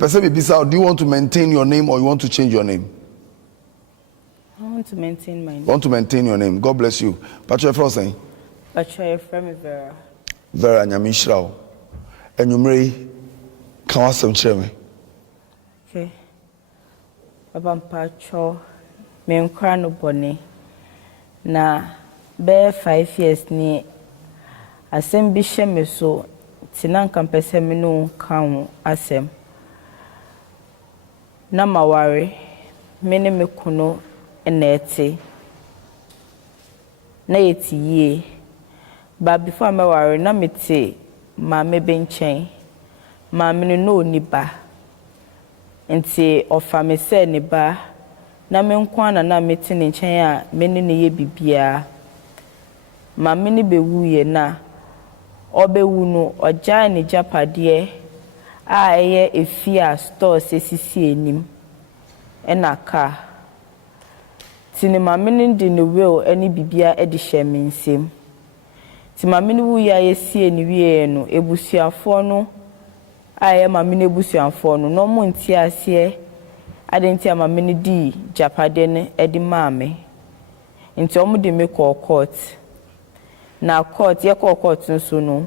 Do you want to maintain your name or you want to change your name? I want to maintain my name. Want to maintain your name. God bless you. Patrick Frosting. Patrick from Vera. Vera Nyamishrao. And you marry Kawasam Cheme. Okay. Papa Pacho, me nkrano bone. Na be 5 years ni asem bi hye me so tinanka mpese me no kan asem. Na maware me ne me kuno na ete. Na yeti ye. Ba before me ware na me te ma me benchen. Ma me no ni ba. Nti ofa me se ni ba na me nkwana na me te ne nchen a me ne ne ye bibia. Ma me ni bewu ye na obewu no oja ni japade a eye efia store sesisi enim ena ka tini ma me ni di ne will eni bibia edi hye me nsem ti ma me ni wu ya yesie ni wie no ebusuafo no aye ma me ni ebusuafo no no mo nti ase adenti ama me ni di japade ne edi ma me nti omo de me call court na court ye call court nso no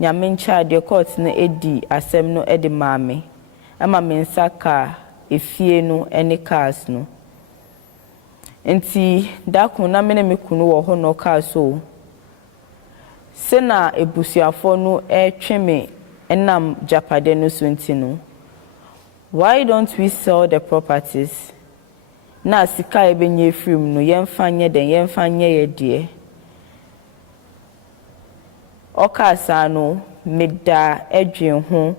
nyame ncha de court na edi asem no edi ma me ama me nsaka efie no ene cars no nti dakun na me ne me kunu wo ho no car so se na ebusuafo no etwe me enam japade no so nti no why don't we sell the properties na sika ebenye film no yemfa nye den yemfa nye ye de okasa no meda edwen ho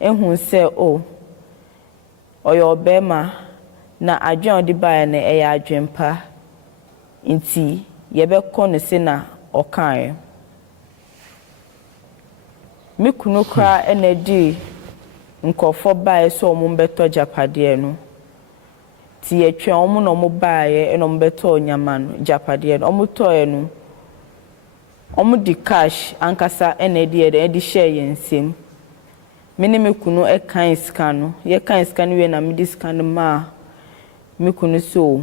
ehun se o oyo bema na adwen odi bae na eya adwenpa nti yebekọ no se na okan me kunu kra enedi nkofo bae so omo beto japade no ti yetwe omo no mo bae eno mo beto nyama no japade no omo toye no omo di cash ankasa enedi edi share yensem me ne me kunu ekan sika no ye kan sika no we na me di sika no ma me kunu so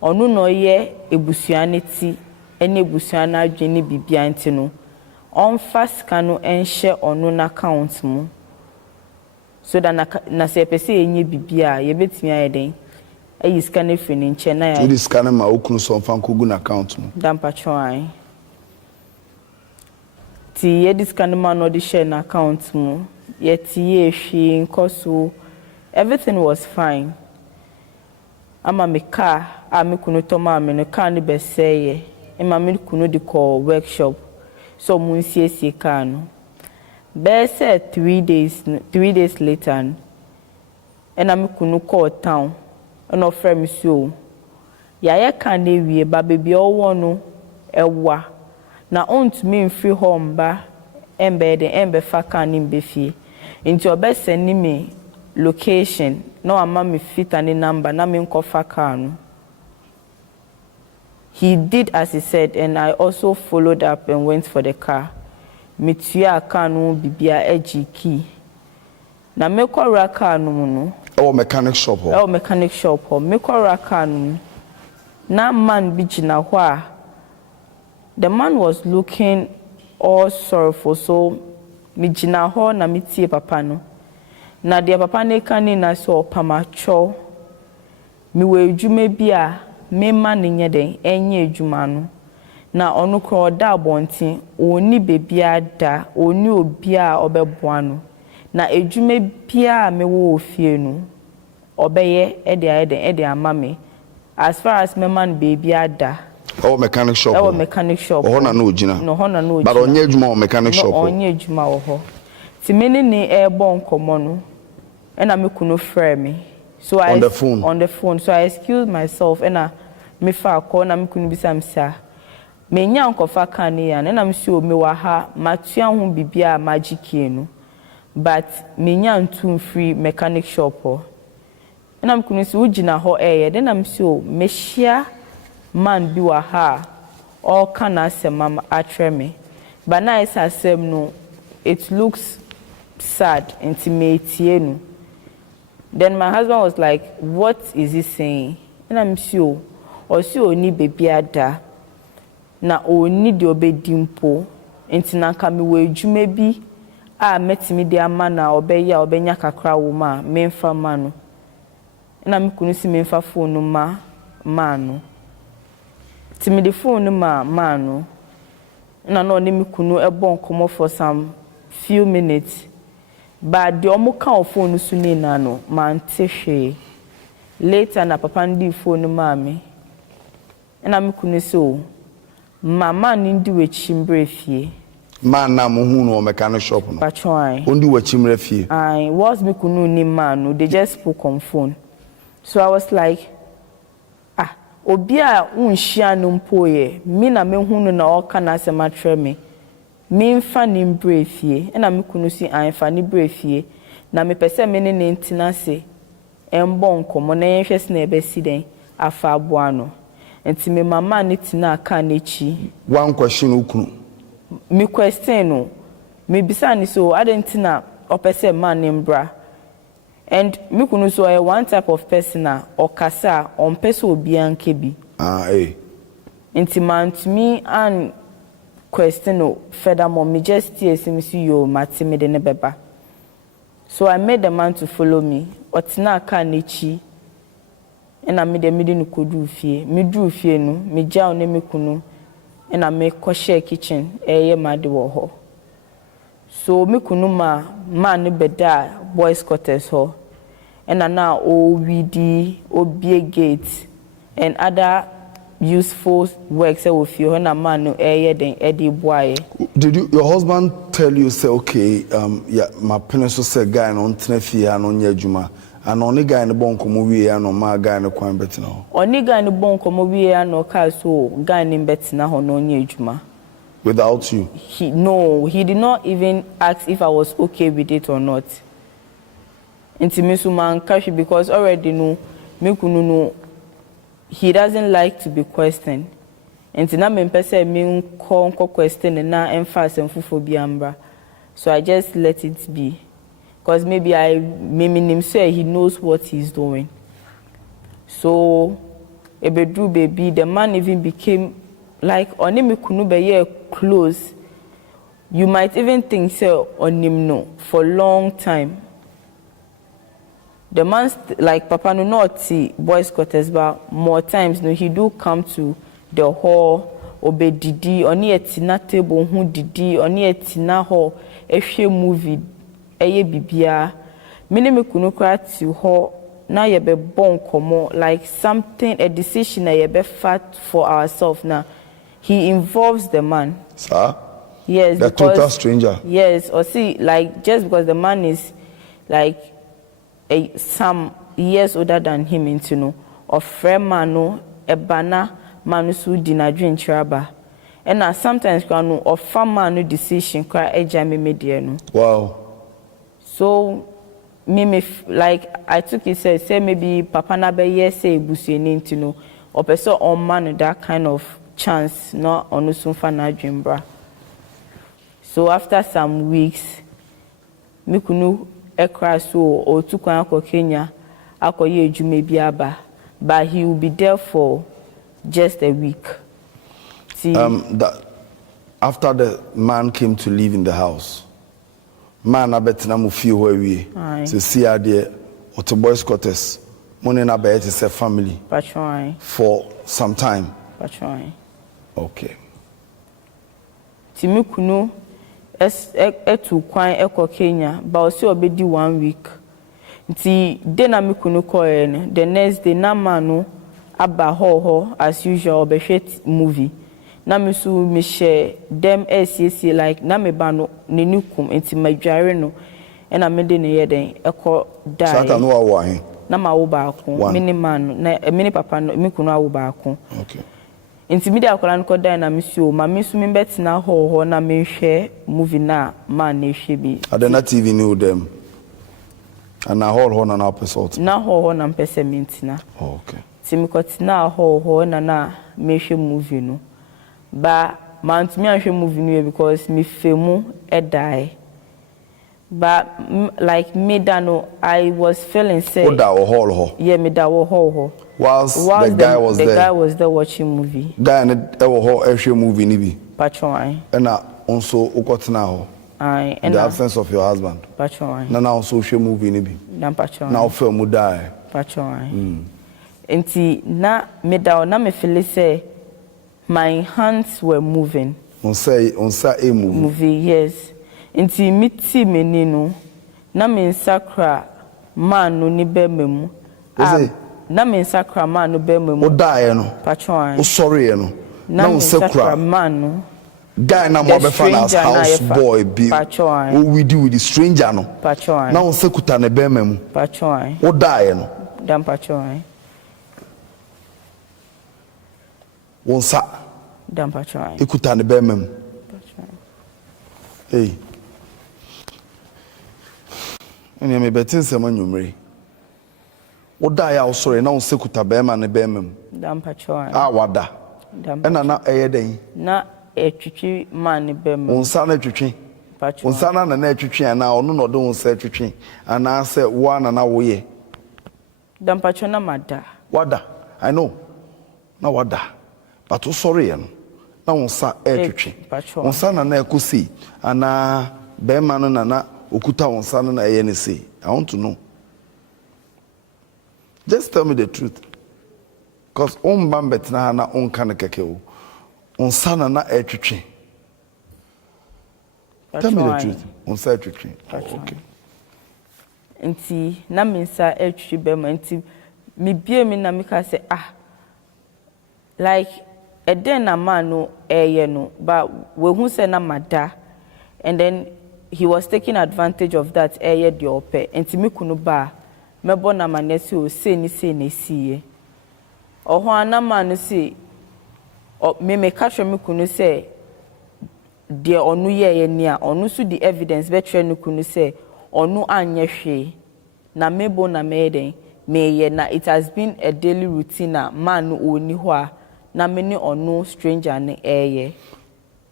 onu no ye ebusuane ti ene ebusuana adwene bibia nti no on sika no enhye onu na account mu so da na se pese enye bibia ye betimi ayeden ayi sika no fi ni nche na ya di sika no ma okunu so mfa nkogu na account mu dampa chwan ti ye di sika no ma no di share na account mu yet ye hwe nkoso everything was fine ama me car a me kunu to ma me no car ni be seye ema me kunu di call workshop so mu nsiesie car no be say 3 days later ena me kunu call town eno frame so ya ye kan na wie ba baby owo no ewa na ontumi mfiri home ba embe faka ni mbefie nti obeseni me location no ama me fit ani number na me nkofa car no. He did as he said and I also followed up and went for the car. Mitua car no bibia eji key. Na me kwara car no no. Oh mechanic shop ho. Oh mechanic shop ho. Me kwara car no. Na man bi gina ho a the man was looking all sorrowful so me gina ho na me tie papa no. Na de papa ne kan ni na so pamacho mi we edwuma bi a me ma ne nye den enye edwuma no na onu kro da abontin oni bebia da oni obi a obeboa no na edwuma bia me wo ofie no obeye ede ama me as far as me man bebia da. Oh mechanic shop. Oh mechanic shop. Oh na no ogina. No ho na no ogina. But onye edwuma o mechanic shop. No onye edwuma wo ho. Ti me ne bon komo no and I me kuno frame me. So on the phone. On the phone. So I excused myself and I me fa call na me kuno bisam sa. Me nya nkofa kan ya na me si o me wa ha matua ho bibia magic no. But me nya ntum free mechanic shop ho. And I'm kuno si ugina ho then I'm si o me hia man bi wa ha all kana asem atre me. But na is asem no it looks sad intimate no. Then my husband was like, what is he saying? And I'm sure or so ni baby ada na oni de obedimpo enti na ka me we adwuma bi a metimi de ama na obeya obenya kakra wo ma memfa ma no na me kunu si memfa phone no ma no timi de phone no ma no na no ne me kunu ebon komo for some few minutes but the omo ka phone no su ni na no man tehwe later na papa ndi phone no ma me na me kunu so mama ndi we chimbre fie man na mo hu no mechanic shop no patron ondi we chimbre fie I was me kunu ni man no they just spoke on phone so I was like obi a unhia no mpoye me na me hu no na oka na se matre me mfa ni mbre fie na me kunu si anfa ni bre fie na me pese me ne ntina se embo nkomo na yenhwese na ebesi den afa aboa no enti me mama ne tina aka nechi one question ukunu me question no me bisa ni so adentina opese man ne mbra and me kunu so one type of person okasa on person obi anke bi enti man to me and question no furthermore me just see see yo matime de ne beba so I made the man to follow me otina aka nechi ena me de no kodu fie me dru fie no me jaw ne me kunu ena me ko share kitchen eye made wo ho so me kunu man ne beda boys quarters ho ena na o widi obie gate and other useful works e wo fie ho na man no eye den e di boaye. Did your husband tell you say okay yeah my parents say guy no ntena fie no nya adwuma and only guy in the bon komo wie no ma guy no kwan betina ho only guy in the bon komo wie no ka so guy in betina ho no nya adwuma without you he did not even ask if I was okay with it or not intimacy man cash because already no me kunu no he doesn't like to be questioned intina me pese me ko question na emphasis mfufo bi ambra so I just let it be. Because maybe him say he knows what he's doing. So, Ebedru baby, the man even became like on him kunu close. You might even think so on him no for long time. The man like Papa no not see boys quarters, but more times no he do come to the hall. Obedidi oni etina table hu didi oni etina hall ehwe movie. Eye bibia mini me kunu kra ti ho na ye be bon komo like something a decision na ye be fat for ourselves now he involves the man sir yes the total stranger yes or see like just because the man is like some years older than him into no of friend man no ebana manu su dinadwen chiraba and na sometimes kwanu of farmer no decision kra eja me de no wow. So, me like I took it say maybe Papa na be yes say busueni to know or person on man that kind of chance not on sunfa na dreambra. So after some weeks, me kunu ekra so or to kwan ko Kenya akoye adwuma bi aba but he will be there for just a week. See, that after the man came to live in the house. Man abetina mu fie ho awie se see ade or to boys quarters money na be it a family patron for some time patron okay timi kunu etu kwan ekọ Kenya ba o se obedi 1 week nti de na me kunu ko the next day na manu aba ho as usual obehwet movie na me so me share them SCC like na me ba no ne nukum enti madware no e na me de ne yeden ekọ die sata no awo ahe na ma wo ba akon mini man na mini papa no me kunu awo ba akon okay enti me de akola no ko die na me so ma me so me betina ho na me hwe movie na man na hwe bi adena TV ni dem ana ho na na episode na ho na mpese mentina okay ti me ko tina ho na me hwe movie no ba man to me ahwe movie no because me femu e die But like me, Dano, I was feeling sick. What that hall? Yeah, me that hall. Whilst the guy was there. The guy was there watching movie. Guy and the hall every movie nibi. Patron. And also ugot now. In the absence of your husband. Patron. Now also show movie nibi. Na patron. Now film would die. Patron. Enti na me da na me feel say my hands were moving. On say a movie. Movie, yes. Enti miti menino na me nsakra man no ni be memu. Na me nsakra man no be memu. O die no. Patron. O sorry no. Na me nsakra man no. Guy na mo be fan as house boy be. Patron. O we do with the stranger no. Patron. Na on sekuta ne be memu. Patron. O die no. Dam patron. Wonsa. Dam patron. Ekuta ne be memu. Patron. Hey. Eni me betin se manyumre. Wo da ya osore na onsekuta be ma ne be mem. Dam patron. Wada. Dam. Na den. Na etwitwi man ne be mem. Onsa na twitwi. Patron. Onsa na twitwi ana ono no do onsa twitwi ana se wo na wo ye. Dam patron na mada. Wada. I know. Na wada. But o sorry no. Na onsa twitwi. Onsa na ekosi ana be ma no na okuta onsa na eye ne say. I want to know. Just tell me the truth. Because bambet na na kana keke o. Onsa na etwetwe. Tell me the truth. Onsa etwetwe. Okay. Nti na minsa etwetwe be ma nti me bie mi na me ka say like eden na man no eye no but we hu say na mada and then he was taking advantage of that eye de ope nti me kunu ba mebo na manesi o se ni siye oho anama no si me catch me kunu say de onu ye ni a onu su the evidence betre no kunu say onu anye hwe na mebo na meden me ye na it has been a daily routine na man oni ho a na me ni onu stranger ne eye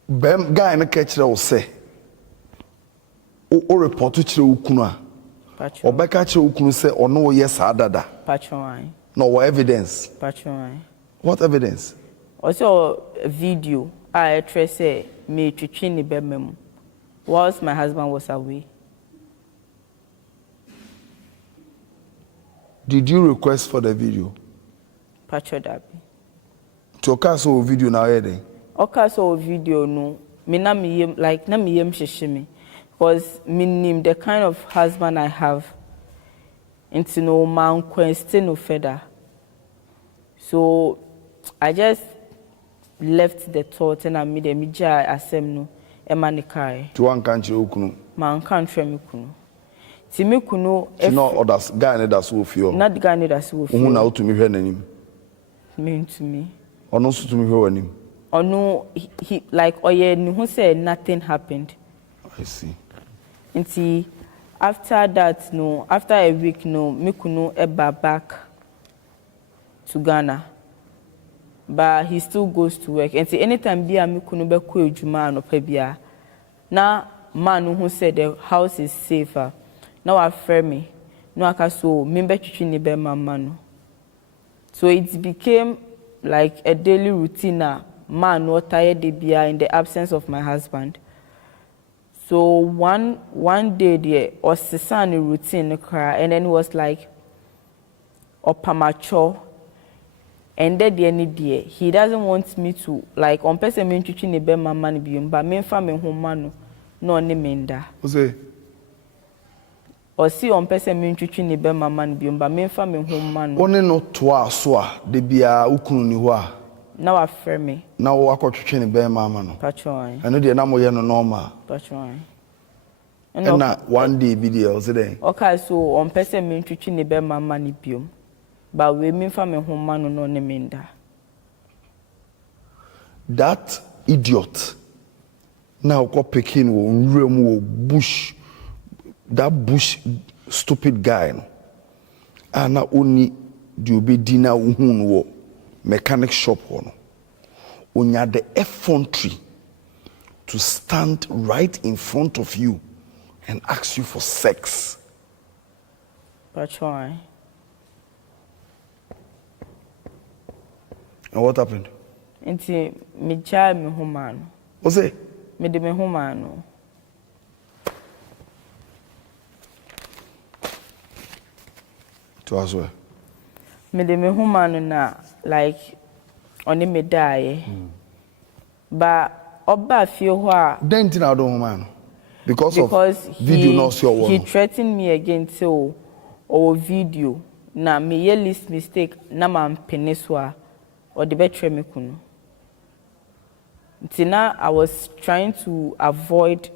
bem guy na catch o say o report to kire ukunu a obeka kire ukunu say ono ye sa dada patron no evidence patron what evidence also a video I say me twitwi ni be mem whilst my husband was away. Did you request for the video? Patron dabi to okaso video na here okaso video no me na me yem like na me yem hyehyeme because me name the kind of husband I have into no man question no further. So I just left the thought and I made a media asem no e manikai to one country okunu man country me kunu ti me kunu if no others guy na that's wo fio not the guy na that's wo fio hu na otumi hwe nanim me to me ono so tumi hwe wanim ono he like oye ni hu say nothing happened. I see. Nti after that no after a week no me kunu eba back to Ghana but he still goes to work and anytime bia me kunu be ko adwuma no pa bia na man who said the house is safer now after me no aka so me be twitwi ni be mama no so it became like a daily routine man no tired dey bia in the absence of my husband. So one day there was the routine cry and then it was like opamacho and then the any day he doesn't want me to like on person me twitwi ne be mama ne biom but me fa me homa no ne menda o say o si on person me twitwi ne be mama ne biom but me fa me homa no one no to aso a de bia ukunu ni ho a now after me na wo akotwetwe ne be mama no patron eno de na mo ye no normal patron and na one day video say there okay so on person me twitwi ne be mama ne biom but we me fa me homa no ne menda that idiot now go picking wo nrem wo bush that bush stupid guy no ana oni di obedi na uhun wo mechanic shop no onya the effrontery to stand right in front of you and ask you for sex. But why? And what happened? Inti me child me humano. What's it? Me de me humano. To us where? Me de me humano na like oni me die. But oba feel wha. Then I don't humano. Because of video not your one. He threatened me again so or video. Na me ye list mistake na man peniswa or the betray me kuno. Tina, I was trying to avoid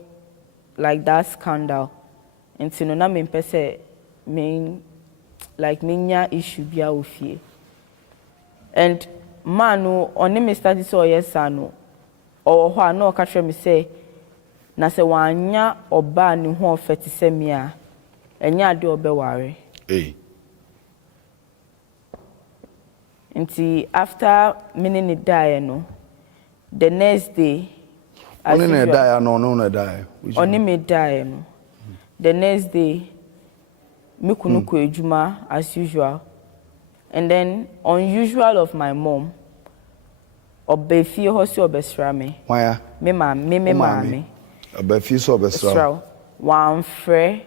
like that scandal. And Tina na me pese me like minya issue bia ofie. And manu oni me started so yes no. Or ho no ka me say na se wanya oba ni ho ofeti se me a enya ade obeware. Eh. Nti after mini die no the next day Only me die no die. Only me die no. The next day me kunu ko ejuma as usual. And then unusual of my mom obefi ho si obesra me. Why? Me mama. Obefi so obesra. One frɛ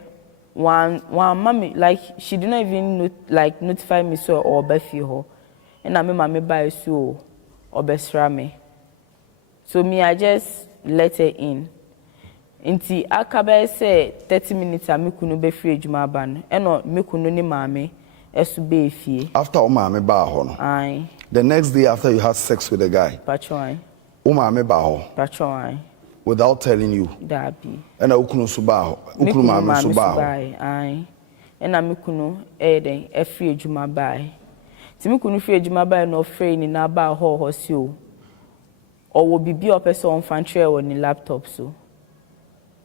one mommy like she didn't even notify me so obefi ho. And I me buy so obesra me. So me I just let her in. Inti akabe say 30 minutes a me kunu be free ejuma ba no. Eno me kunu ni maame esu be efie. After o maame ba ho no. Aye. The next day after you had sex with the guy. Pacho O maame ba ho. Pacho without telling you. Dabi. Ena ukunu so ba ho. Ukunu maame so ba ho. Aye. Ena me kunu den e free ejuma ba. Ti me kunu free ejuma ba no free ni na ba ho si o. Or bibi o person on fan tray on the laptop so.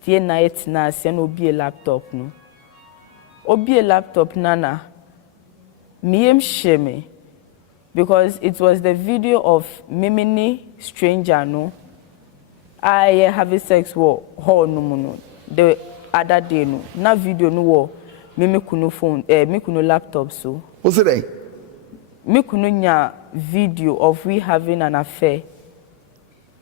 Tie na it na se no be a laptop no. Obi a laptop nana. Me shame because it was the video of Mimini stranger no. I having sex wo ho no the other day no. Na video no wo me kunu phone me kunu laptop so. What's it then? Me kunu nya video of we having an affair.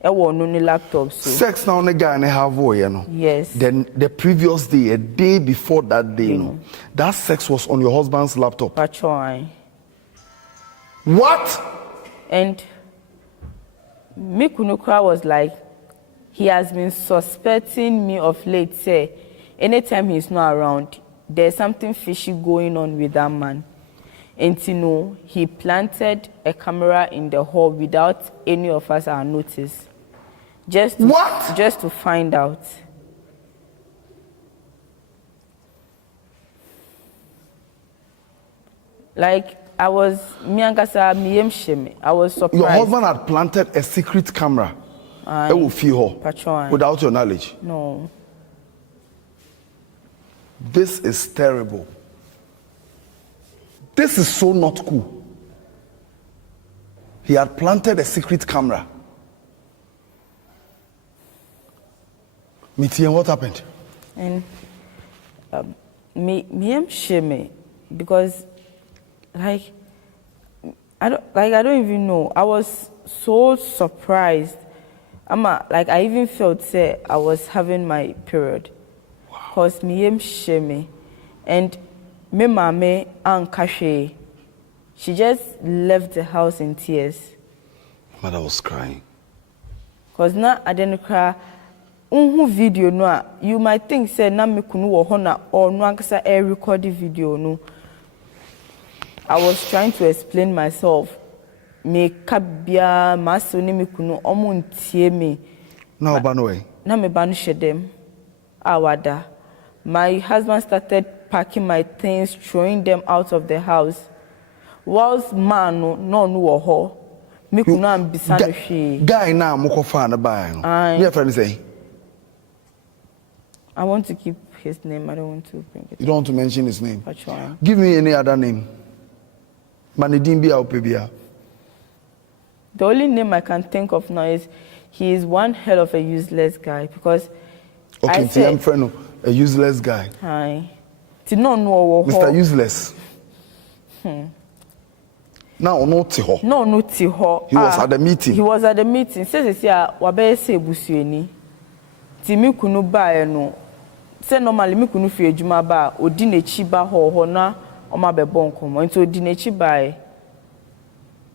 Laptop so. Sex now on the guy and have you know. Yes. Then the previous day, a day before that day, no, that sex was on your husband's laptop. What? And Mikunukra was like, he has been suspecting me of late. Say, anytime he's not around, there's something fishy going on with that man. And you know, he planted a camera in the hall without any of us are noticed. Just to find out. Like I was I was surprised. Your husband had planted a secret camera. It will feel her without your knowledge. No. This is terrible. This is so not cool. He had planted a secret camera. Mitian, what happened? And me am shame because I don't even know. I was so surprised. I even felt say I was having my period. Wow. Cause me am shame and me mame and Kashe, she just left the house in tears. Mother was crying. Cause na I didn't cry. Video no, you might think say na me kunu wo hona or no ankasa air recorded video no. I was trying to explain myself. Me kabia maso ni me kunu omo ntie me. Na obanwe. Na me banu shedem. Awada. My husband started packing my things, throwing them out of the house. Whilst man no wo ho. Me kunu am bisano hwe. Guy na mo kofa na ba no. Me friend say I want to keep his name. I don't want to bring it. You don't want to mention his name? Give me any other name. Manidimbi Aupebia. The only name I can think of now is he is one hell of a useless guy because okay, I said, a useless guy. Hi. No. Mr. Useless. Now, no tiho. No tiho. He was at the meeting. He was at the meeting. Says here, wabe se busueni. Timi kunu ba no. Say normally mi kunu fi ejuma ba odi nechi ba ho na o ma be bon komo. Nti odi nechi ba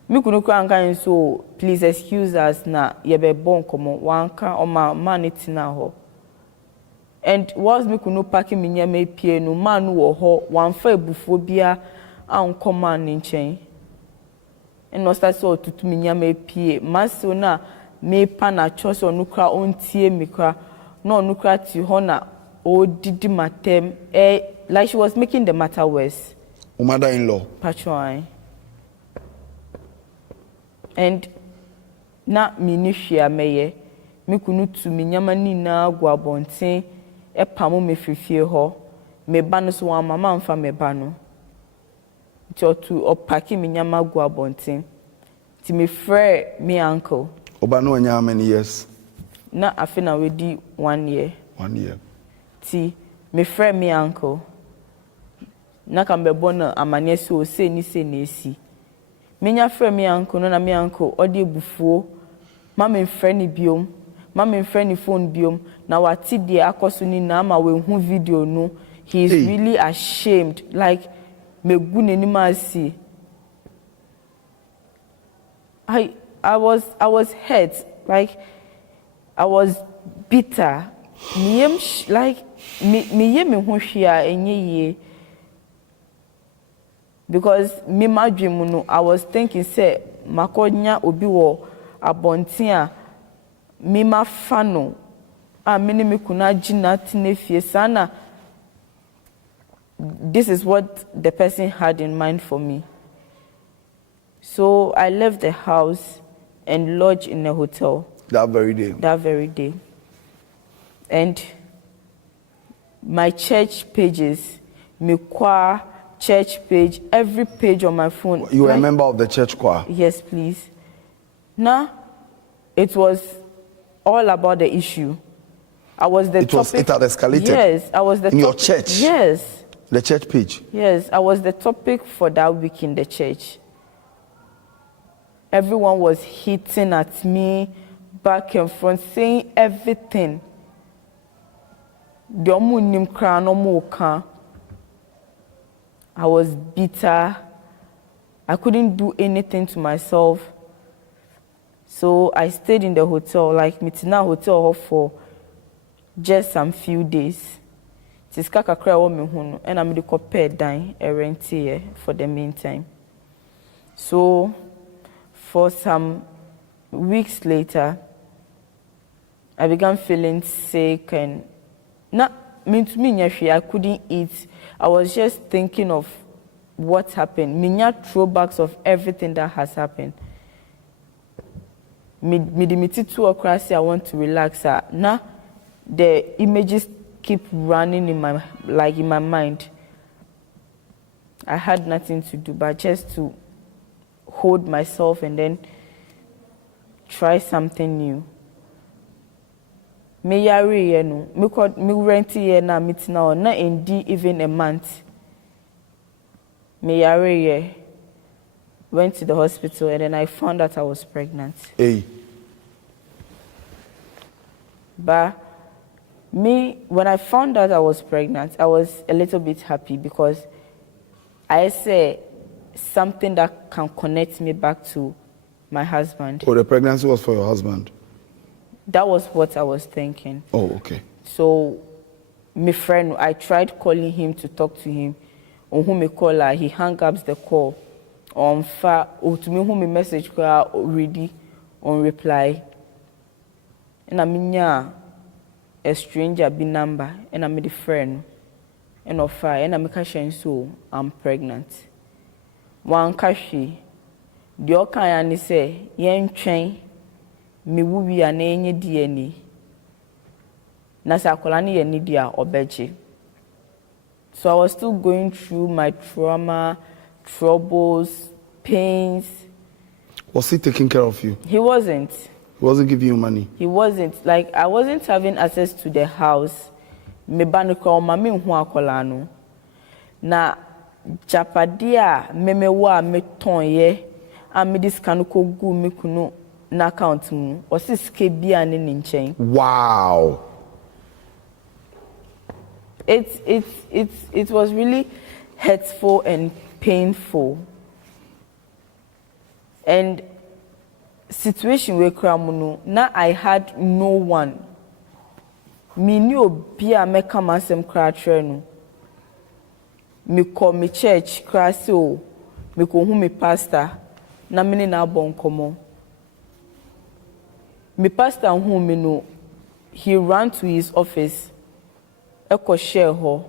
mi kunu kwa nkan so please excuse us na ye be bon komo wanka o ma maniti na ho. And was me kunu paki minya me pie no man wo ho wan fa ebufuo bia an command nchen en no start so tutu minya me pie maso na me pa na chose onukra ontie mikra no onukra ti ho na o didi matem like she was making the matter worse. O mother-in-law patron and na mini hwia meye me kunu tu minyama ni na agwa bonten e pamo me fifie ho me ba no so wan mama mfa me ba no ti otu opaki me nyama gu abonten ti me frɛ me uncle oba no anya how many years na afi na we di 1 year ti me frɛ me uncle na kan be bona amane so o se ni se na esi me nya frɛ me uncle no na me uncle odi ebufuo ma me frɛ ni biom ma me frɛ ni phone biom na wati dia akoso ni na ma we hu video no. He is really ashamed, like me gune ni masi. I was hurt, like I was bitter. Me me hu hwia enye ye. Because me madwem no I was thinking say makonya obi wo abonten a me ma fa no a me ne me kuna gina tinefie sana. This is what the person had in mind for me. So I left the house and lodged in a hotel. That very day. And my church pages, my choir church page, every page on my phone. You were a member of the church choir? Yes, please. Now, it was all about the issue. I was the topic. It had escalated? Yes, I was the in your church? Yes. The church page? Yes, I was the topic for that week in the church. Everyone was hitting at me, back and front, saying everything. I was bitter. I couldn't do anything to myself. So I stayed in the hotel, like Mitina Hotel, for just some few days. Tiska kakra wo me hu no and I'm the compare dan rent here for the meantime. So for some weeks later I began feeling sick and I couldn't eat. I was just thinking of what happened. Minya throwbacks of everything that has happened. Me to a I want to relax. Now the images keep running in my mind. I had nothing to do but just to hold myself and then try something new. Me yari ye no, me rent ye na meet now, not indeed even a month. Me yari ye, went to the hospital and then I found out I was pregnant. Hey. But me, when I found out I was pregnant, I was a little bit happy because I say something that can connect me back to my husband. Oh, the pregnancy was for your husband? That was what I was thinking. Oh, okay. So, my friend, I tried calling him to talk to him. On whom I call her, he hung up the call. To me, whom a message already on reply. And I mean, a stranger be number, and I'm the friend, and offer, and I'm a so I'm pregnant. One kashi, the okayani say, yen train, me will be an any DNA. Nasa kolani yenidia or beji. So I was still going through my trauma, troubles, pains. Was he taking care of you? He wasn't. He wasn't giving you money? He wasn't. Like, I wasn't having access to the house. me ba no kwa ma me hu akola no na japadia meme wa me tonye a me diskano ko gu me kunu na account mu o si sike bia ne ne nchen. Wow. It was really hurtful and painful. And situation we kramuno na I had no one. Me knew be a me come asem kra tre no. Me call me church kra se o me ko hu me pastor na me na bon komo. Me pastor hu me no, he ran to his office. Eko share ho.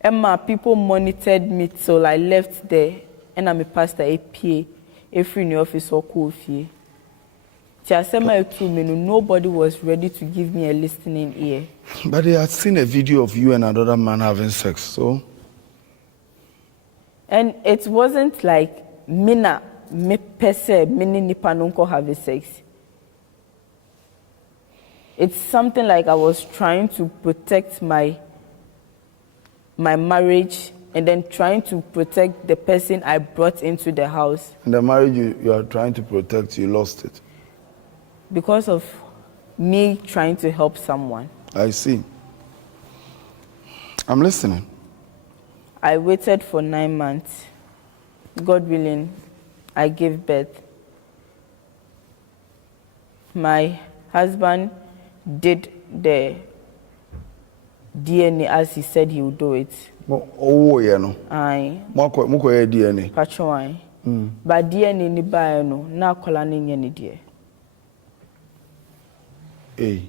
Emma people monitored me till I left there and I'm a pastor APA every new office or coffee. Nobody was ready to give me a listening ear. But they had seen a video of you and another man having sex, so. And it wasn't like me pese mini nipa nunko having sex. It's something like I was trying to protect my marriage and then trying to protect the person I brought into the house. And the marriage you are trying to protect, you lost it. Because of me trying to help someone. I see. I'm listening. I waited for 9 months. God willing, I gave birth. My husband did the DNA as he said he would do it. Oh, yeah, no. Aye. Moko DNA. Pacho But DNA ni ba no na kola ni nye ni die. Hey.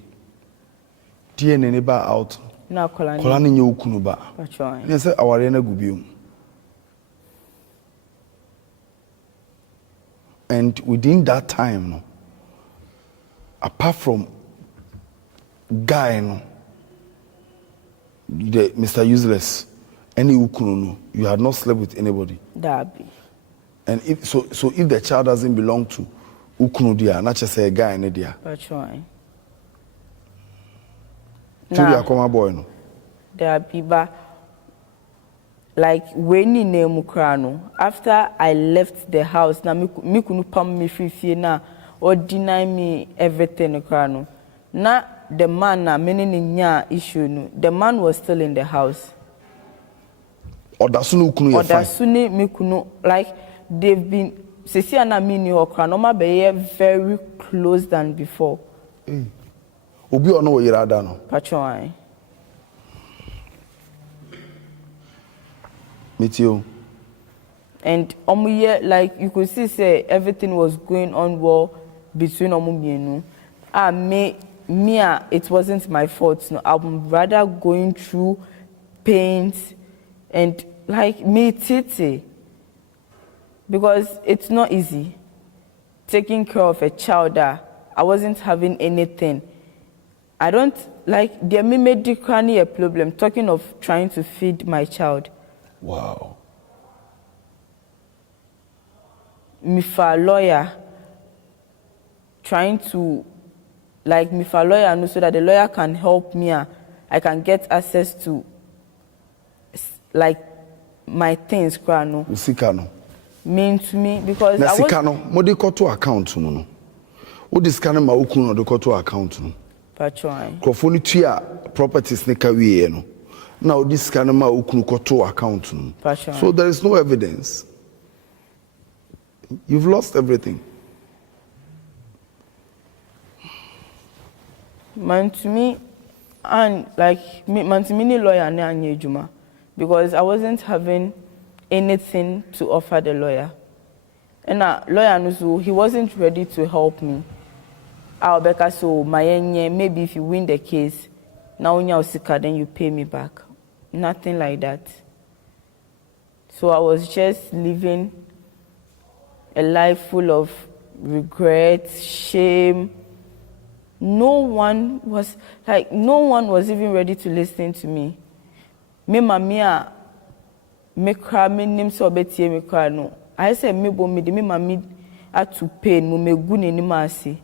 DNA ni ba out. Na kola ni nye ukunu ba. Pacho Ni say aware na gubium. And within that time, no, apart from guy, no, Mr. Useless, any ukunu, no, you had not slept with anybody. Dabi. And if so if the child doesn't belong to ukunu dia, not just say a guy in dia. Pacho. Nah. Come boy, no. Dabi ba. Like when in Mukrano, after I left the house, na me kunu pam me free na or deny me everything krano. Na the man na meaning nya issue no. The man was still in the house. Odasunu kunu ye fine. Odasuni me kunu like they've been sesi ana me ni krano ma be very close than before. Obi ono yira da no. Pacho. And like you could see say everything was going on well between omumienu. It wasn't my fault. No, I'm rather going through pains and like me titi. Because it's not easy taking care of a child that I wasn't having anything. I don't like there made a problem talking of trying to feed my child. Wow. Me for lawyer trying to like me for lawyer no so that the lawyer can help me. I can get access to like my things no. Usikano. Mean to me because na sikano mo de koto account mu no. Wo diskano ma okunu no de koto account no. Patron. Krofo ni tua properties ne ka wie no. Now this kind of ukunu koto account. So there is no evidence. You've lost everything. Man to me, and like man to me lawyer ne anye juma because I wasn't having anything to offer the lawyer. And lawyer no he wasn't ready to help me. I'll be so maybe if you win the case, now then you pay me back. Nothing like that. So I was just living a life full of regret, shame. No one was even ready to listen to me. Me mamia me cry me nim so betie me cry no. I said me bo me de me mami had to pain mo me gu ni masi.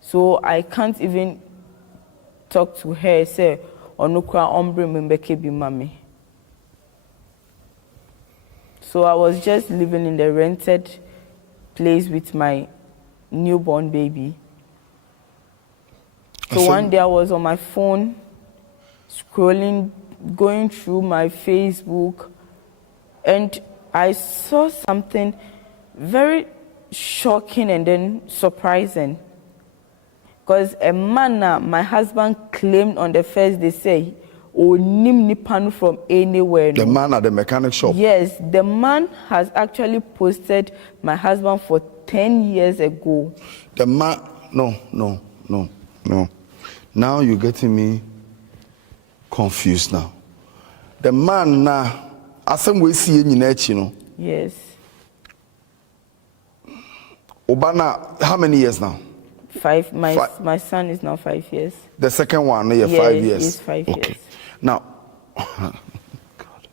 So I can't even talk to her say onukra ombre mbeke bi mami. So I was just living in the rented place with my newborn baby. So one day I was on my phone, scrolling, going through my Facebook, and I saw something very shocking and then surprising. Because a man, my husband claimed on the first day, say, "Oh, nim nipan from anywhere." The man at the mechanic shop. Yes, the man has actually posted my husband for 10 years ago. The man, no. Now you're getting me confused now. The man now, as we see in you. Yes. Obana, how many years now? 5. My son is now 5 years. The second one, yeah, 5 years. Yes, 5 years. Now, God.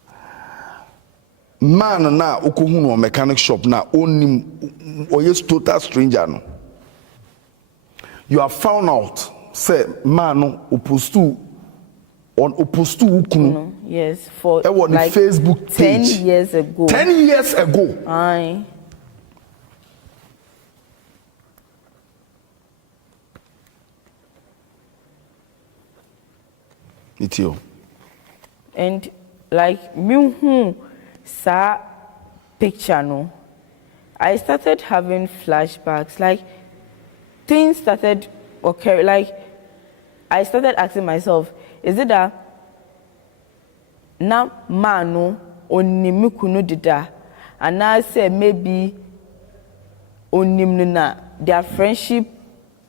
Man na ukuhunu mechanic shop na only oyes total stranger no. You have found out, say man no opposed to ukunu. Yes, for like Facebook page. 10 years ago. 10 years ago. Aye. Itio. And like me sa picture no, I started having flashbacks. Like things started occurring. Like I started asking myself, is it that na mano onim kunu dida, and I said maybe onim na their friendship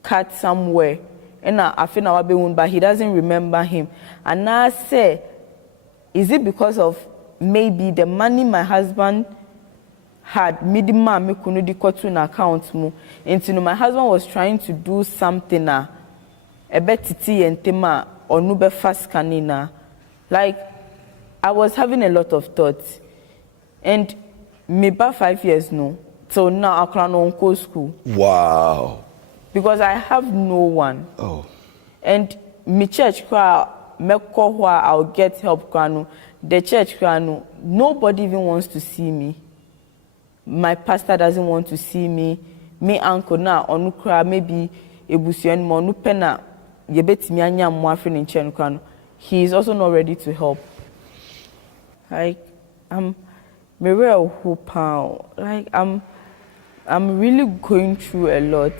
cut somewhere. And I feel now but he doesn't remember him. And I say, is it because of maybe the money my husband had made me couldn't to an account mu? And my husband was trying to do something a bet titi and tema or nube fast canina. Like I was having a lot of thoughts. And me about 5 years no. So now I can on school. Wow. Because I have no one. Oh. And my church crowd, I'll get help. The church crowd, nobody even wants to see me. My pastor doesn't want to see me. Me uncle now, onukra maybe ebusian mo no pena yebet mi anya mo afrin in chen. He is also not ready to help. Like I'm real hope. Like I'm really going through a lot.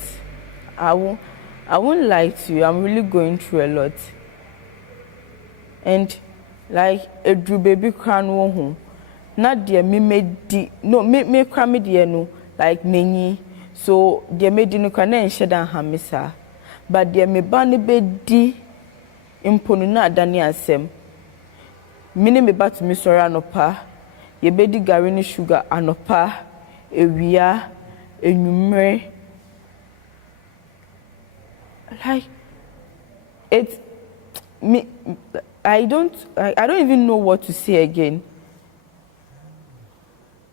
I won't lie to you, I'm really going through a lot. And like a drew baby crown home. Not dear me made me cram dear no like many. So dear made no can shed and hamisa. But dear me banny bedi imponuna dani asem. Mini me bat me sorry anopa. Ye bedi garini sugar anopa. Ewia enumere. Like it's me. I don't even know what to say again.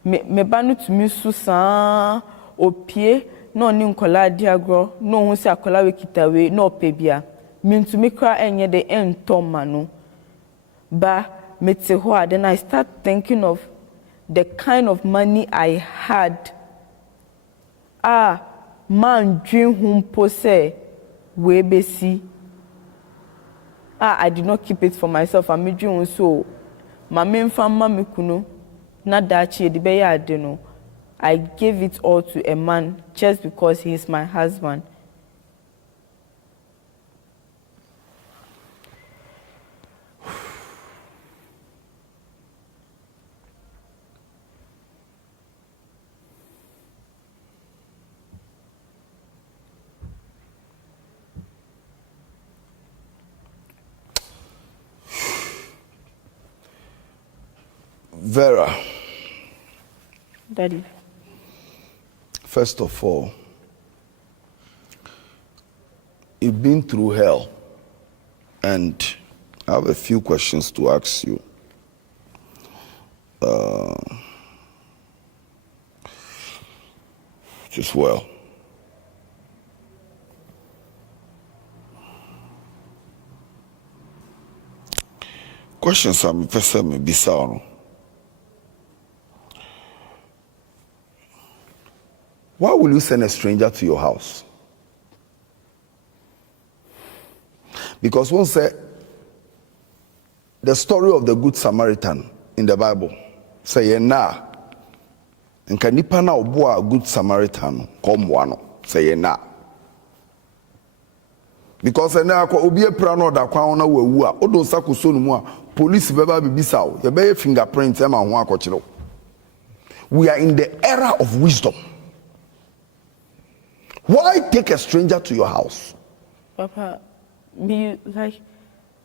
Me banu to me susan opie no ni nkola diagro no hu se akola we kitawe no pebia me to me cry enye de entoma no ba me te ho then I start thinking of the kind of money I had. Man dream hum pose we besi. I did not keep it for myself. I'm doing so. My main family kuno na dachi the beya adeno. I gave it all to a man just because he is my husband. Vera. Daddy. First of all, you've been through hell, and I have a few questions to ask you. Just well. questions I'm first me bisa. Why will you send a stranger to your house? Because one say the story of the Good Samaritan in the Bible say na nka nipa na obo a Good Samaritan come one say na because na akwa obi epra na oda kwa na wawu a odo sakoso no mu a police beba bibisa o ye be fingerprint e ma ho akokire. We are in the era of wisdom. Why take a stranger to your house? Papa, I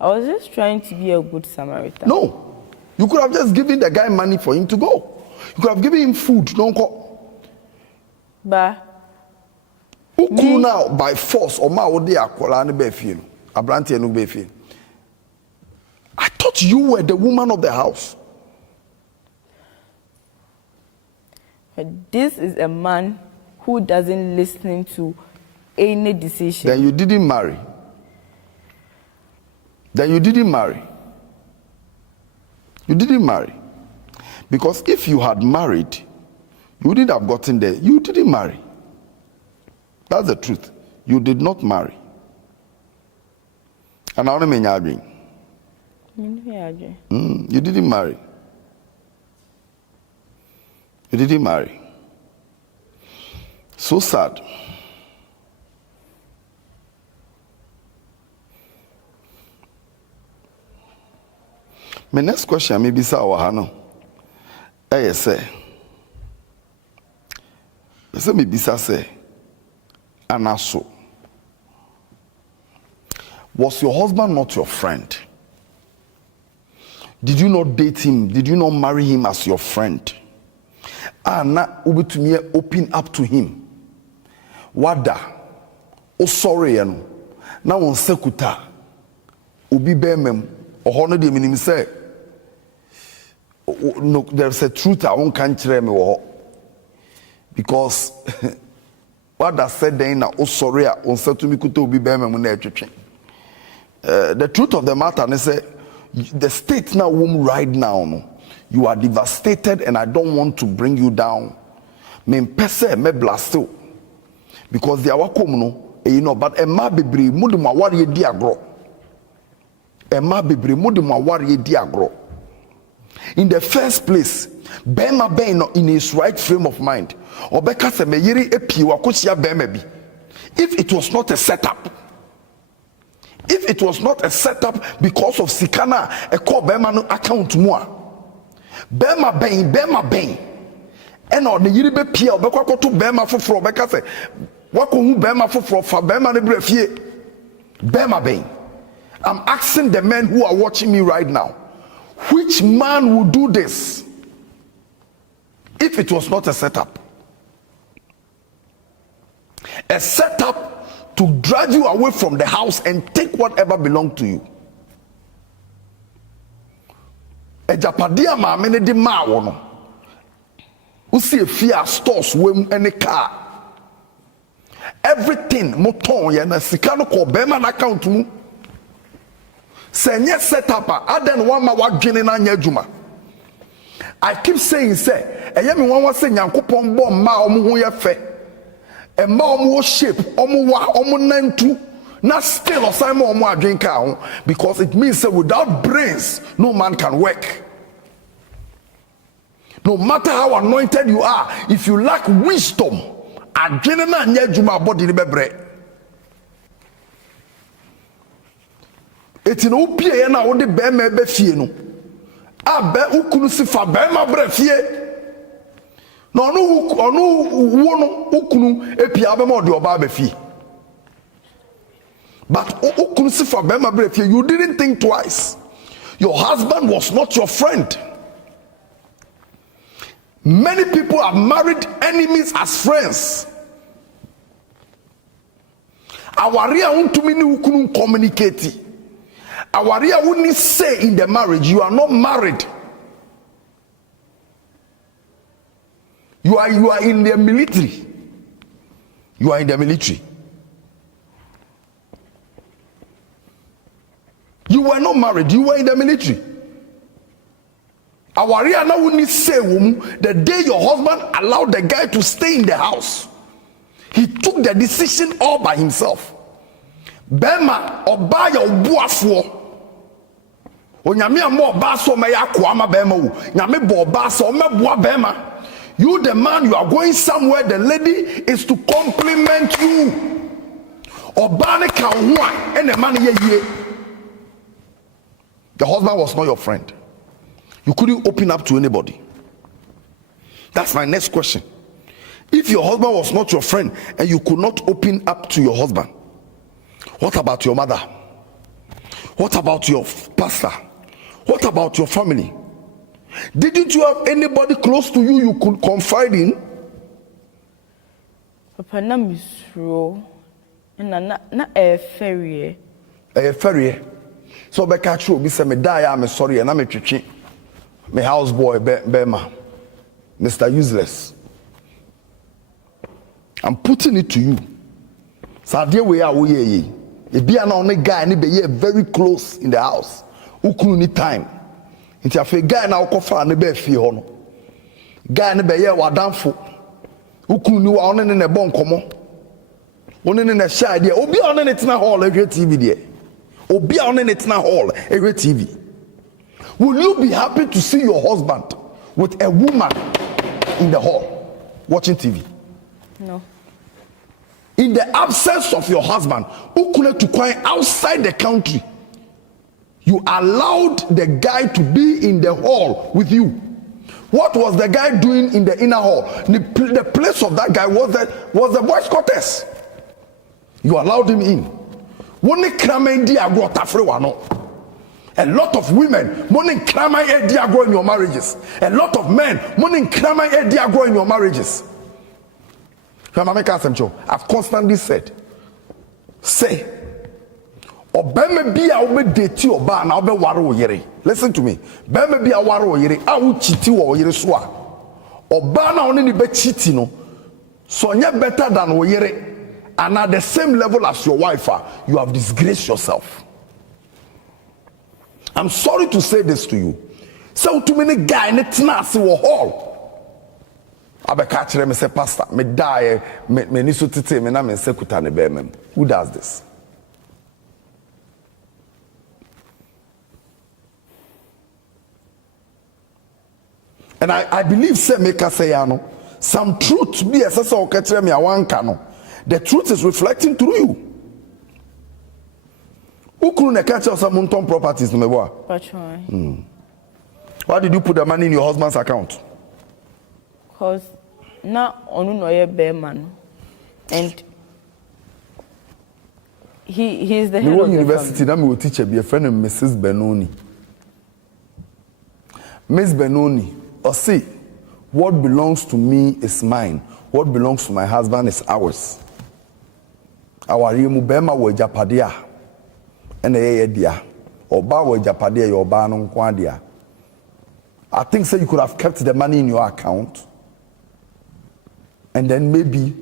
was just trying to be a good Samaritan. No. You could have just given the guy money for him to go. You could have given him food. Don't go. But who could now by force or ma ode akola ne be fie no. Abrante no be fie. I thought you were the woman of the house. This is a man who doesn't listen to any decision. Then you didn't marry. You didn't marry. Because if you had married, you wouldn't have gotten there. You didn't marry. That's the truth. You did not marry. And I want to mean you didn't marry. You didn't marry. So sad. My next question maybe say wahano. Say maybe say anaso. Was your husband not your friend? Did you not date him? Did you not marry him as your friend? Na ubetumi open up to him. Wada o sorry no na won sekuta obi bemem oho de minim say no, there's a truth I won't can kire me wo because Wada said then na o sorry a on setumi kuta obi bemem na etwetwe. The truth of the matter is say the state now right now no, you are devastated and I don't want to bring you down. Me pese me blasto. Because they are welcome, no, but Emma Bibri, Muduma warrior diagro. Emma Bibri, Muduma warrior diagro. In the first place, Bema Ben in his right frame of mind. Obeka se me yiri epi wakusia Bemebi. If it was not a setup, because of Sikana, a call Bema no account more. Bema Ben. And on the yiri be pia obekwa koto Bema foforo obeka se I'm asking the men who are watching me right now, which man would do this if it was not a setup? A setup to drag you away from the house and take whatever belonged to you. A japadia ma mene di ma wono. Usi e fear stores wem any car. Everything moton ya na sika no ko be man account mu senye setup adan one ma wadwene na nya adwuma. I keep saying say eye me wan say nyankopon bo ma omo ho ye fe e ma omo shape omo wa omo nantu na still osama omo adwen ka ho because it means that without brains no man can work. No matter how anointed you are, if you lack wisdom, adwene na nya adwuma body ni bebre. Eti no pie ye na wo de be ma be fie no. Abe ukunu sifa be ma bre fie. No onu wo no ukunu epia be ma de oba be fie. But ukunu sifa be ma bre fie, you didn't think twice. Your husband was not your friend. Many people have married enemies as friends. Awaria untumi ni ukunu communicate. Awaria wouldn't say in the marriage, you are not married. You are in the military. You are in the military. You were not married, you were in the military. Awaria na wuni say womu the day your husband allowed the guy to stay in the house. He took the decision all by himself. Bema obaya obuafo. Onyame amo oba so me yakoama bema wo. Nyame bo oba so meboa bema. You the man, you are going somewhere, the lady is to compliment you. Oba ne ka ho a ene man ye ye. The husband was not your friend. You couldn't open up to anybody. That's my next question. If your husband was not your friend and you could not open up to your husband, what about your mother? What about your pastor? What about your family? Didn't you have anybody close to you you could confide in? Papa na misro na ferry. Ferry. So be catch you be say me die am sorry na me twetwe. My houseboy Bema, Mr. Useless. I'm putting it to you. Sadia we are we. If be an only guy, ni be very close in the house. Who need time? Inti afi guy na okofa ni be fie ho no. Guy ni be ye wadanfo. Who ni wa one ne bon komo. One ne shy there. Obi one ne tina hall ehwe TV there. Obi one ne tina hall ehwe TV. Will you be happy to see your husband with a woman in the hall watching TV? No. In the absence of your husband, who could to quiet outside the country, you allowed the guy to be in the hall with you. What was the guy doing in the inner hall? The place of that guy was the boys' quarters. You allowed him in. A lot of women, money crama in your marriages. A lot of men, money crama in your marriages. I've constantly said, say, listen to me. So you're better than and at the same level as your wife, you have disgraced yourself. I'm sorry to say this to you. So too many guys in the hall. I be catch them say, Pastor, me die, me nisu tite, me na me sekuta ne be. Who does this? And I believe say make say ano. Some truth be as so catch me a one cano. The truth is reflecting through you. Who couldn't catch us some untold properties no me boy? Why did you put the money in your husband's account? Because now onu no ye bear man, and he is the head of the university. Now me will teach be a friend of Mrs. Benoni. Miss Benoni, or see, what belongs to me is mine. What belongs to my husband is ours. Our Mubema we japadia, and a dia, or bawa japadia your banon quadia. I think so you could have kept the money in your account and then maybe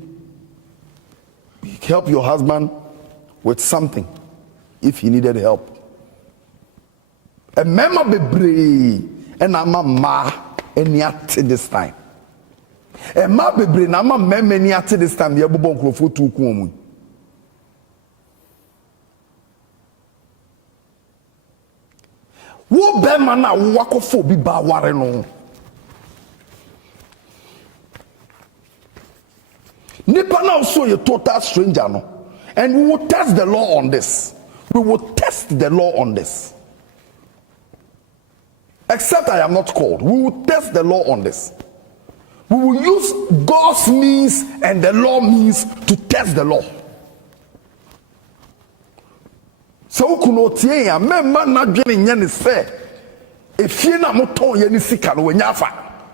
help your husband with something if he needed help. A mema bebre and ama ma eniate this time. A ma bebre na ama mema eniate this time the abubon krofo tu ku. Wo be man na wakofo bi ba ware no. Nipa na also a total stranger no. And we will test the law on this. We will test the law on this. Except I am not called. We will test the law on this. We will use God's means and the law means to test the law. So kunotie ya memma na dwene nya ne se efie na moton ye ni sika no wanya afa.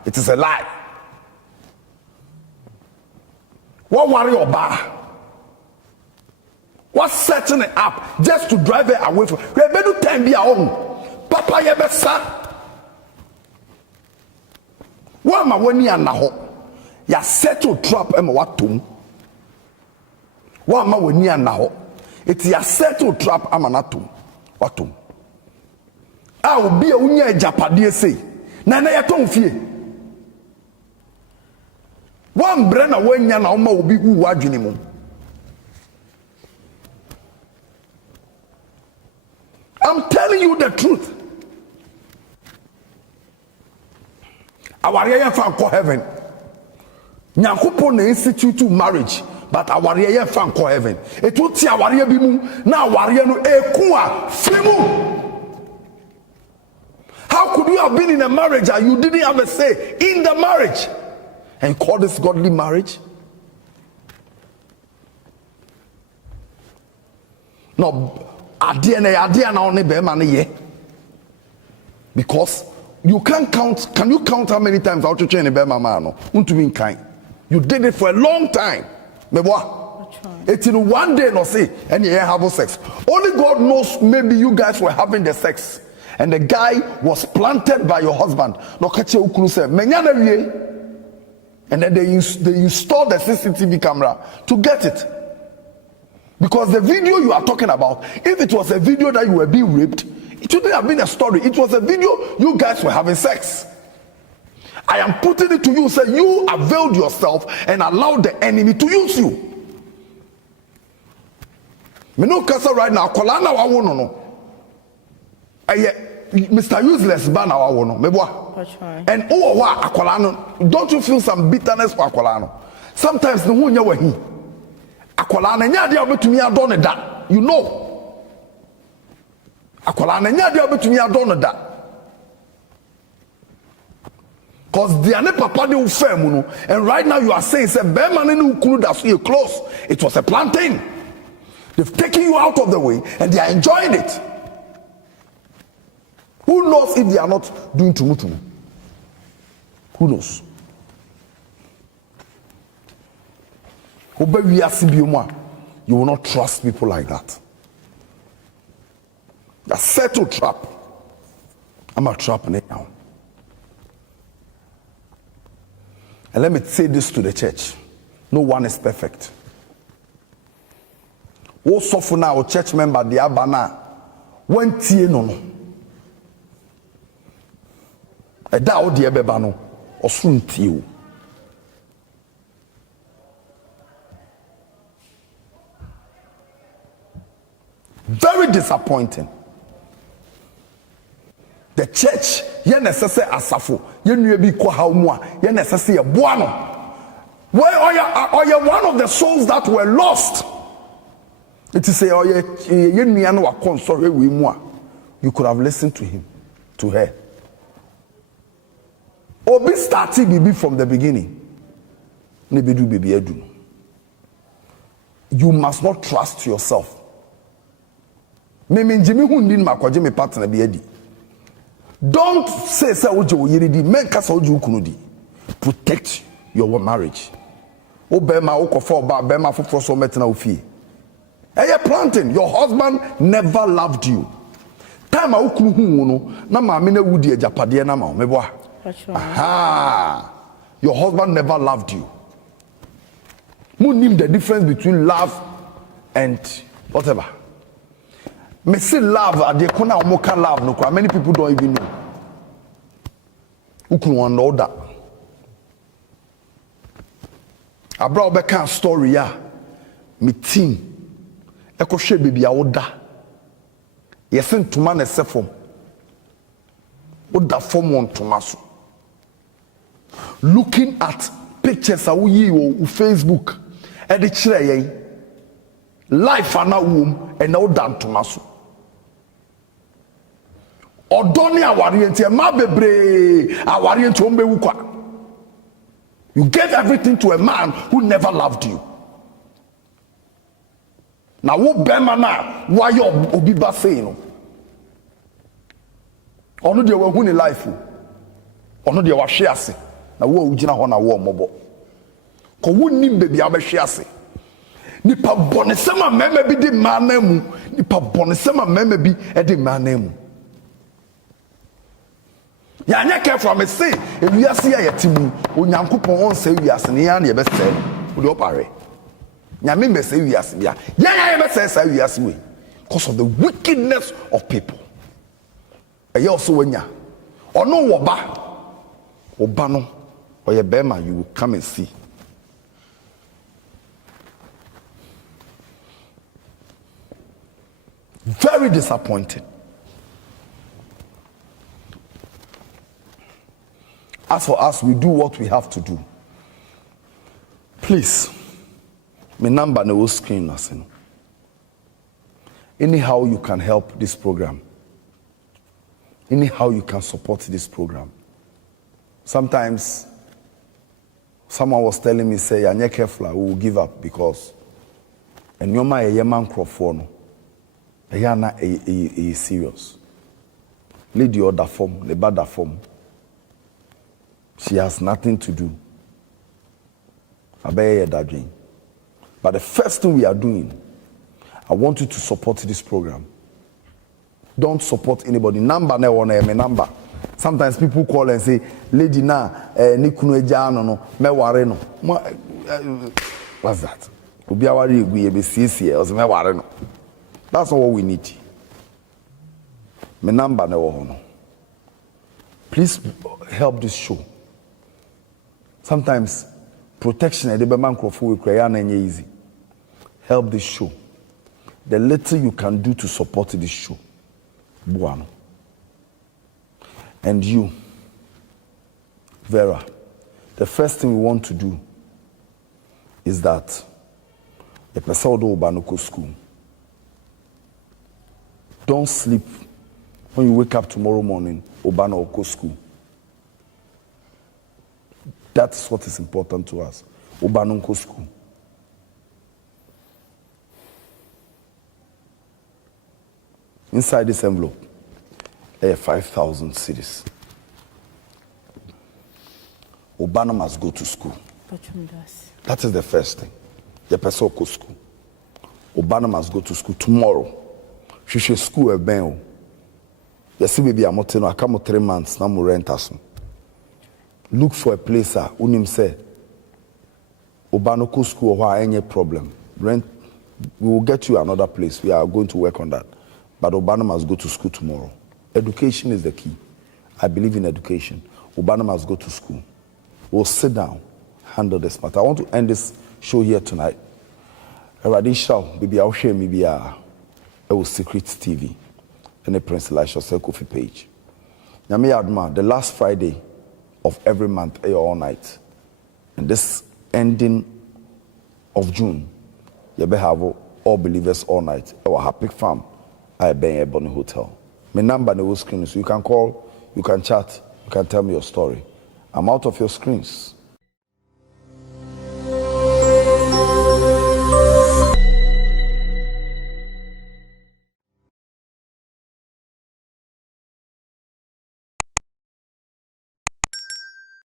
It is a lie. What worry oba? What setting it up just to drive it away from? We bedu time be our own. Papa ye besa. Wa ma wani ana ho. Ya settle trap e ma watom. Wa ma wani ana ho. It's a settle trap amanatum. Watum. I will be a unya japade say. na na yeton fie one bre na wanya na oma obi hu wadwene mu. I'm telling you the truth. Our ye fan call heaven. Nyankopon na institute marriage, but our ye fan call heaven. It will ti our ye bi mu na our ye no eku a fimu. How could you have been in a marriage and you didn't have a say in the marriage and call this godly marriage? No, because you can't count. Can you count how many times out to train a bema man? You did it for a long time. It's in one day no say and you have sex. Only God knows maybe you guys were having the sex and the guy was planted by your husband. No catch you and then they installed the CCTV camera to get it. Because the video you are talking about, if it was a video that you were being raped, it wouldn't have been a story. It was a video you guys were having sex. I am putting it to you, say you availed yourself and allowed the enemy to use you. Me no kasa right now, kolana wa wono no. Mr. Useless ban our wono, me boa. And oh wa akolano, don't you feel some bitterness for akolano? Sometimes the one you were he. Akola na nya dia obetumi adon da, you know. Akola na nya dia obetumi adon da. Cause they are ne papa de ufemu no, and right now you are saying say be man ni ukunu da so you close. It was a plantain. They've taken you out of the way and they are enjoying it. Who knows if they are not doing tumutumu? Who knows? You will not trust people like that. That's set to trap. I'm a trap now. And let me say this to the church. No one is perfect. Wo suffer now, church member, the abana. When tie no. A da the ebebano. Or soon tie. Very disappointing. The church, ye necessary asafo, ye nue bi kwa haumwa, ye necessary buano. Where are you one of the souls that were lost? It is say, ye nue no akonsore we mwa. You could have listened to him, to her. Obi started bibi from the beginning. Nebedu bibi edu. You must not trust yourself. Don't say protect your marriage. Planting, your husband never loved you. Your husband never loved you. The difference between love and whatever. Me say love, adekona omoka love no kwa many people don't even know. Who can know that? Abra obeka story ya. Me team. Eko hwe baby a woda. Yesen tuma na sefom. Woda form on tomaso. Looking at pictures a we on Facebook. E de kire yen. Life ana wom and now dan tomaso. Odoni awarienti e ma bebre awarienti ombe wukwa. You gave everything to a man who never loved you. Now wo bema na why you obi ba say no. Ono de we hu ni life o. Ono de wa hwe ase. Na wo ugina ho na wo mobo. Ko wonnim bebi abehwe ase. Nipa bonesema mema bi di manamu. Nipa bonesema mema bi e di manamu. Ya nya careful me say ewiase ya yetimu onyankopon on say wiase ne ya na ye be say wo de opare nyame me say wiase bia ya be say wiase we because of the wickedness of people. E ya also wanya ono wo ba Obano or your bema, you will come and see. Very disappointed. As for us, we do what we have to do. Please, my number no screen nothing. Anyhow you can help this program. Anyhow you can support this program. Sometimes someone was telling me, say, "Anya careful, we will give up because and your man a man microphone. Ayana a serious. Lady order form, the bad form. She has nothing to do. But the first thing we are doing, I want you to support this program. Don't support anybody. Number na one my number. Sometimes people call and say, "Lady na ni kunu eja no me ware no." What's that? Obi aware egu ye be siesie o se me ware no. That's not what we need. My number na one. Please help this show. Sometimes protection at the microphone will create an easy. Help this show. The little you can do to support this show. Buano. And you, Vera, the first thing we want to do is that the person who Obanoko school. Don't sleep when you wake up tomorrow morning, Obanoko school. That's what is important to us. Obanoko school. Inside this envelope, 5,000 cedis. Obana must go to school. That is the first thing. The person go to school. Obana must go to school tomorrow. She should school a ben. You see, baby, I'm I come 3 months. Now I'm rent us. Look for a place. Unim say, Obanoko school or any problem. Rent. We will get you another place. We are going to work on that. But Obana must go to school tomorrow. Education is the key. I believe in education. Obana must go to school. We'll sit down, handle this matter. I want to end this show here tonight. Radisha, baby, I'll share maybe a secret TV and a Prince Elisha Kofi page. Nyame Adma, the last Friday of every month, all night. And this ending of June, you be have all believers all night. Our happy farm. I been a Bonnie Hotel. My number on the screen, so you can call, you can chat, you can tell me your story. I'm out of your screens.